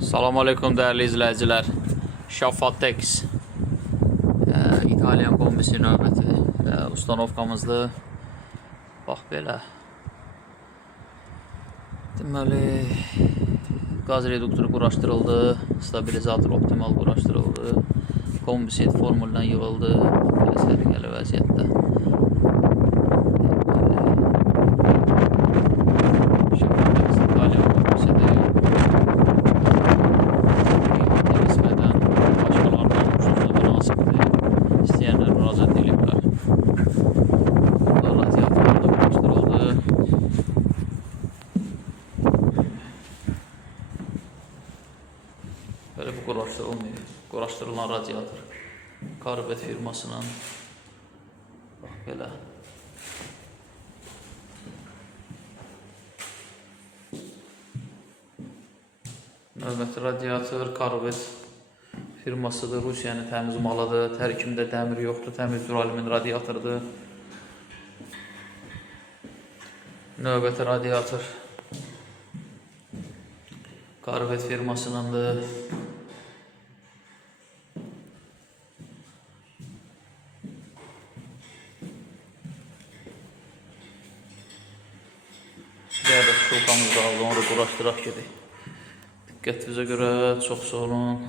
Salam aleykum değerli izləyicilər. Şafatex İtalyan kombisi növbəti ustanovkamızdır. Bax belə. Deməli, qaz reduktoru quraşdırıldı, stabilizator optimal quraşdırıldı, kombisit formuldan yığıldı, belə səliqəli vəziyyətdə. Şafatex İtalyan kombisidir. İstəyənlər müraciət ediblər. Burada radiatorlar da quraşdırıldı. Belə bu quraşdırılmıyor. Quraşdırılan radiator Karbet firmasının. Bax belə. Növbəti radiator Karbet firmasıdır. Rusiyanın təmiz malıdır. Tərkibində dəmir yoxdur. Təmiz duralumin radiatordur. Növbəti radiator Karbet firmasınındır. Bir də şokamız qaldı. Onu da quraşdıraq gedək. Diqqətinizə görə çox sağ olun.